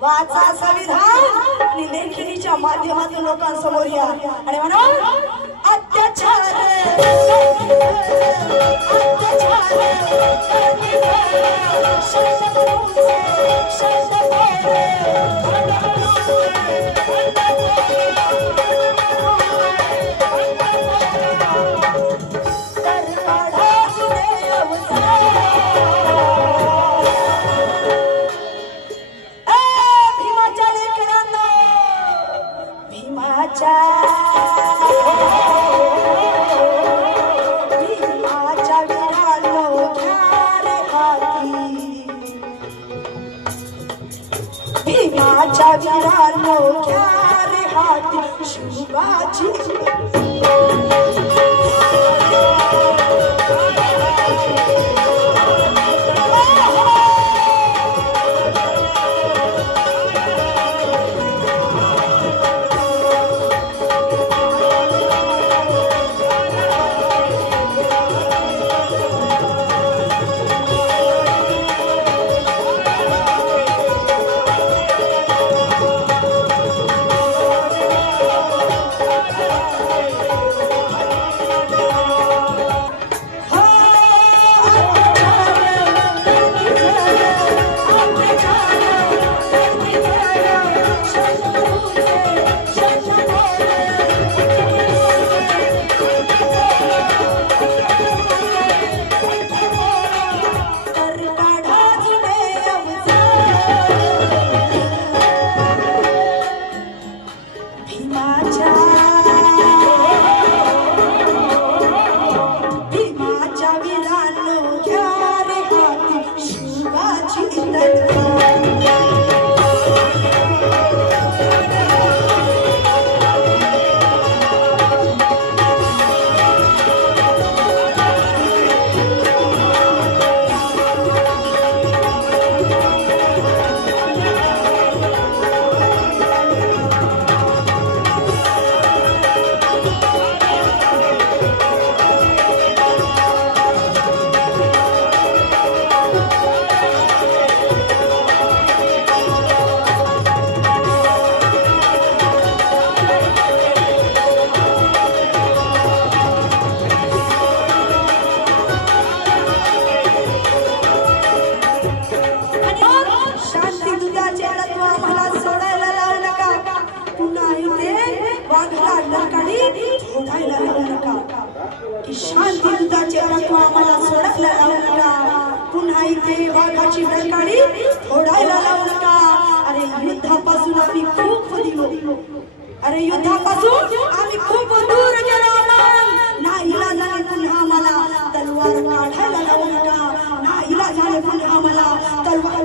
वाचा संविधान आणि लेखणीच्या माध्यमातून लोकांसमोर या आणि म्हणा अत्याचार भीमाच्या वीरांनो घ्या रे हाती शिवाजी शांतीयुद्धाचे तत्व आम्हाला सोडायला लावू नका पुन्हा इथे वाघाची डरकाळी फोडायला लावू नका अरे युद्धापासून आम्ही खूप दूर गेलो नाईलाजाने पुन्हा आम्हाला तलवार काढायला लावू नका नाईलाजाने पुन्हा आम्हाला तलवार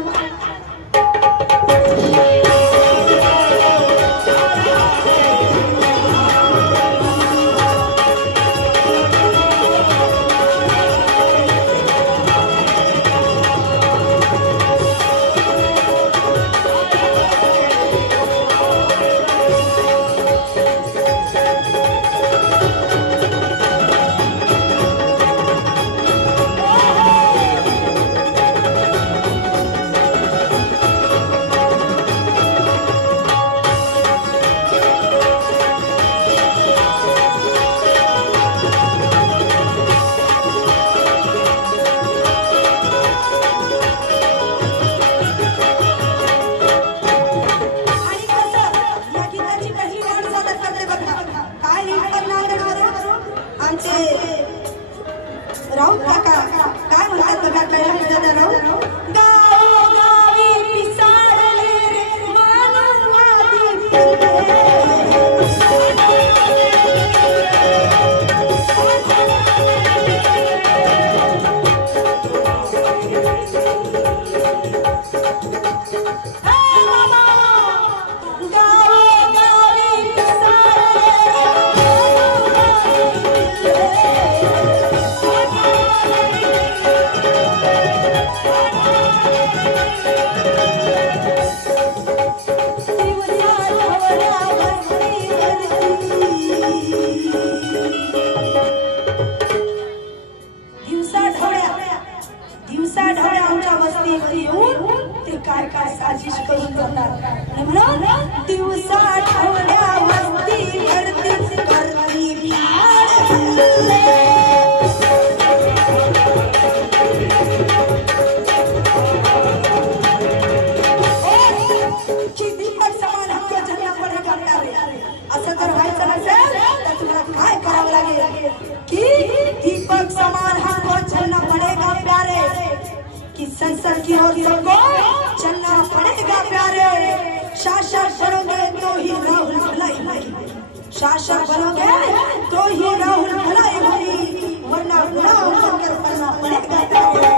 असं जर व्हायचं नसेल तर तुम्हाला काय करावं लागेल की दीपक समान हमको चलना पड़ेगा प्यारे, कि संसद की ओर सबको चलना पड़ेगा प्यारे। शासक बनोगे तो ही राहुल भलाई होगी, शासक बनोगे तो ही राहुल भलाई होगी, वरना गुलाम बनकर करना पड़ेगा प्यारे।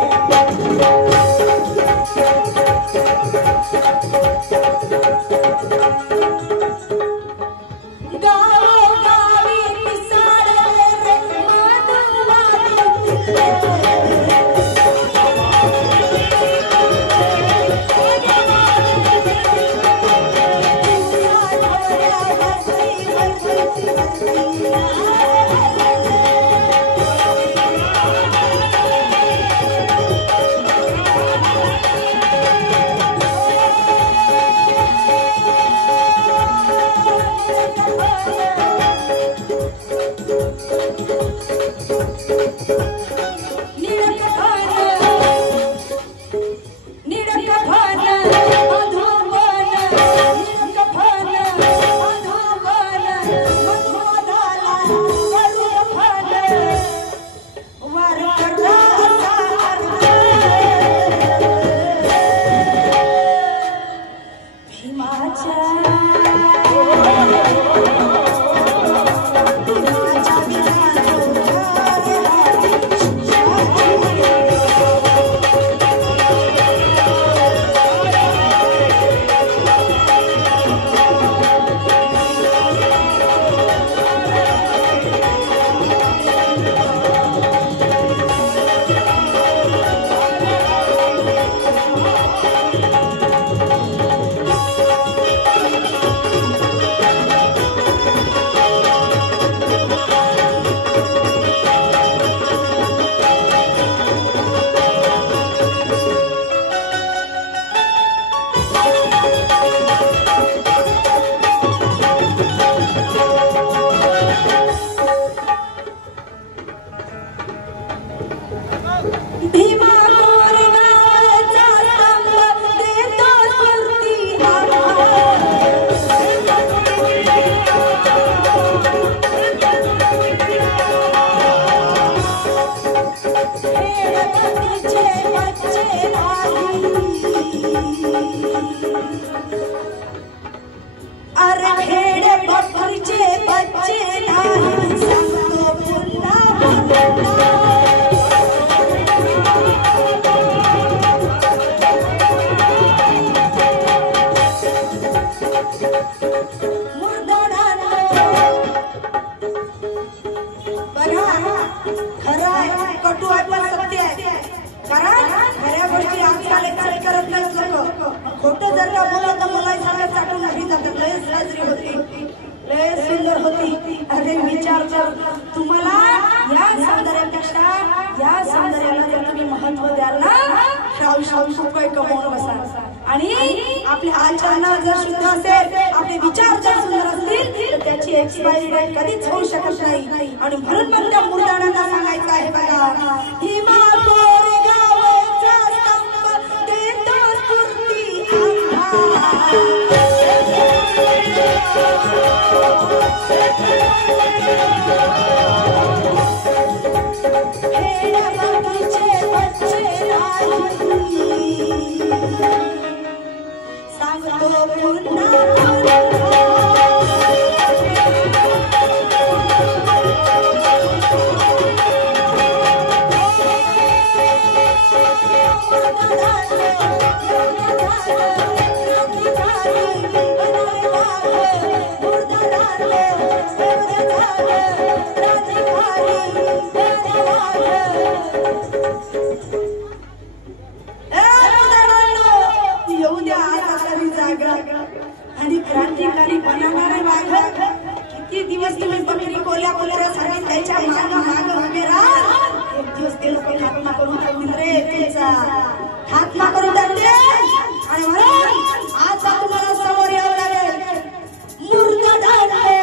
आपले आचरण जर शुद्ध असेल, आपले विचार जर सुंदर असतील तर त्याची एक्सपायरी डेट कधीच होऊ शकत नाही। आणि म्हणून मग त्या मुर्दाडांना सांगायचं आहे बघा, हिमा कोरेगावचा स्तंभ देतो स्फूर्ती आणि क्रांतिकारी बनवणारे वाघ किती दिवस तुम्ही बकरी कोल्या कोल्यासारखी त्याच्या माग उभे राहा, एक दिवस ते लोक खात्मा करून टाकतील रे, त्याचा खात्मा करून टाकतील। आणि म्हणून आज तुम्हाला समोर यावं लागेल, मुर्दाडाले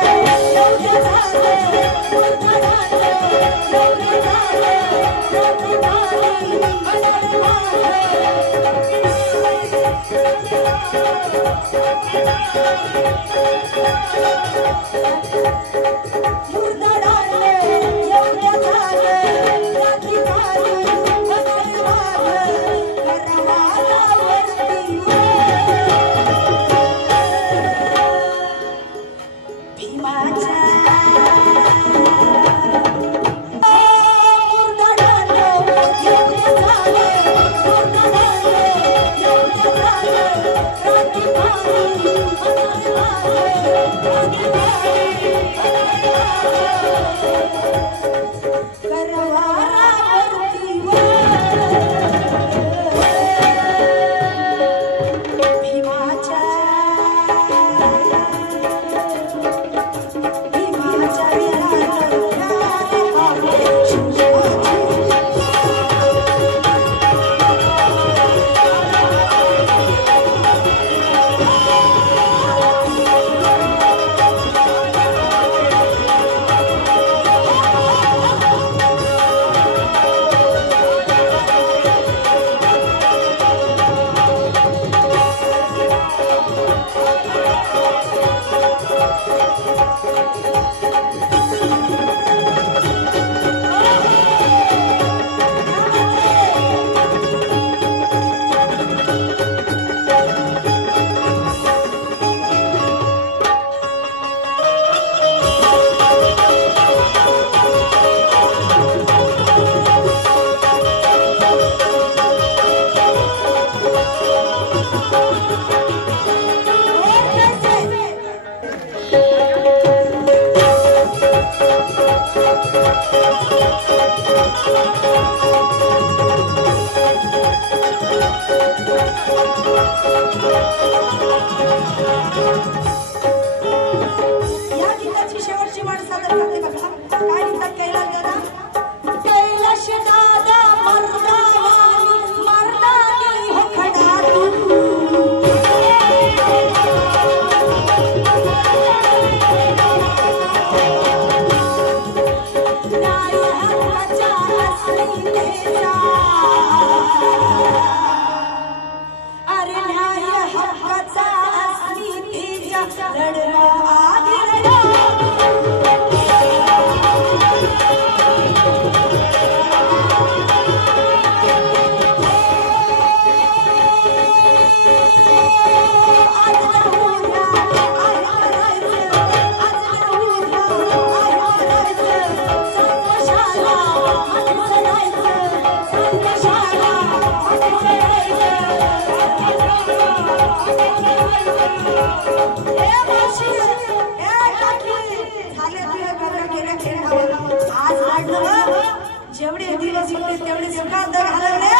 जेवढे दिवस होते तेवढे सुखांत घालवले,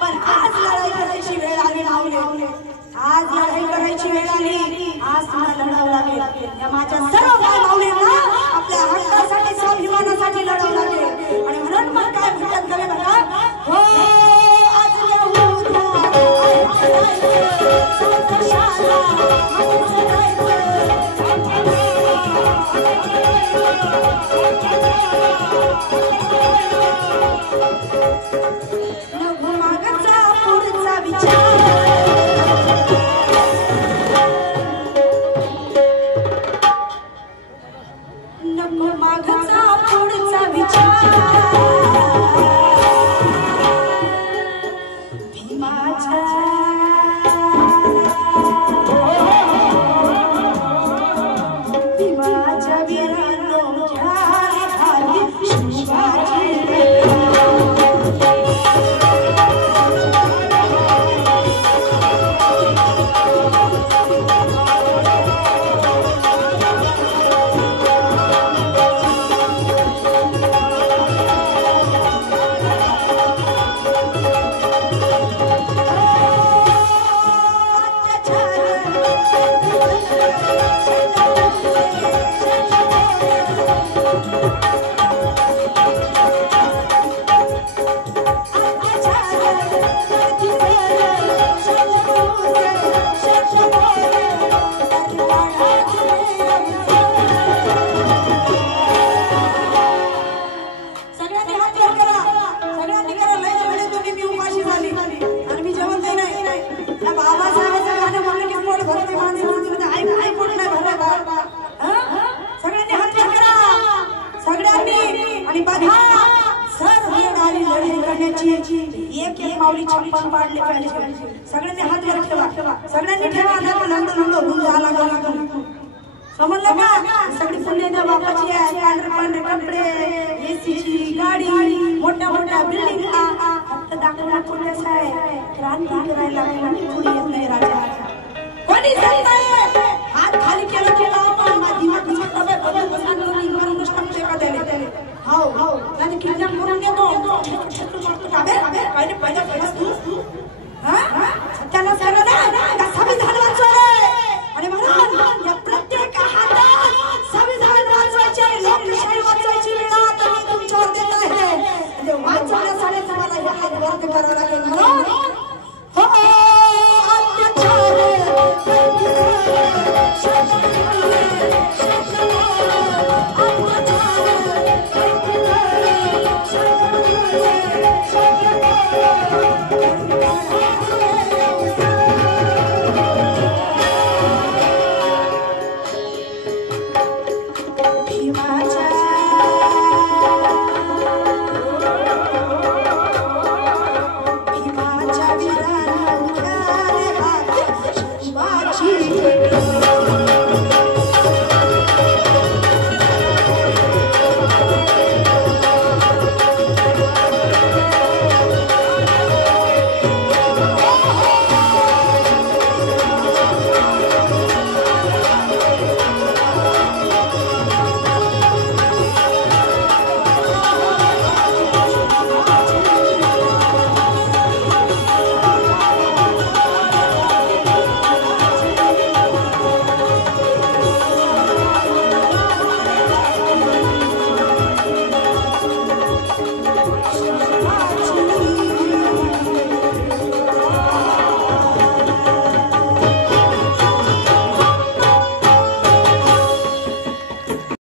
पण आज लढाई करायची वेळ आली लावले. आज लढाई करायची वेळ आली, आज तुम्हाला लढावं लागेल. या माझ्या सर्व माऊलींना आपल्या हक्कासाठी स्वाभिमानासाठी लढावं लागेल. आणि म्हणून मग काय म्हणतात गले बघा, हो आज मागचा पुढचा विचार नको, मागचा पुढचा विचार भीमाच्या वीरांनो घ्या खाली शिवाजी. बघा सर्व येणारी लढाई करण्याची एक एक माऊली छप्पन पाडले पाहिजे सगळ्यांनी हात वर ठेवा सगळ्यांनी ठेवा ना नंद होऊन झाला समजलं का सगळी पुण्य देव बापाची आहे पांढरे कपडे एसीची गाडी मोठ्या मोठ्या बिल्डिंग फक्त दाखवला पुण्याचा आहे क्रांती करायला थोडी येत नाही राजा कोणी सांगताय हात खाली केला केला पण माझी माझी तबे बदल सांगतो मी मला गोष्ट का द्यायला हो त्याने किडनॅप करून देतो अबे काय पाहिजे तू हां सत्याला सांगा ना संविधान वाचवले आणि म्हणून या प्रत्येक हातात संविधान वाचवायचे लोकशाही वाचवायची वेळ आता मी तुमच्यावर देत आहे ते वाचवण्यासाठी तुम्हाला हे हात वर करावे लागेल म्हणून हो भीमाच्या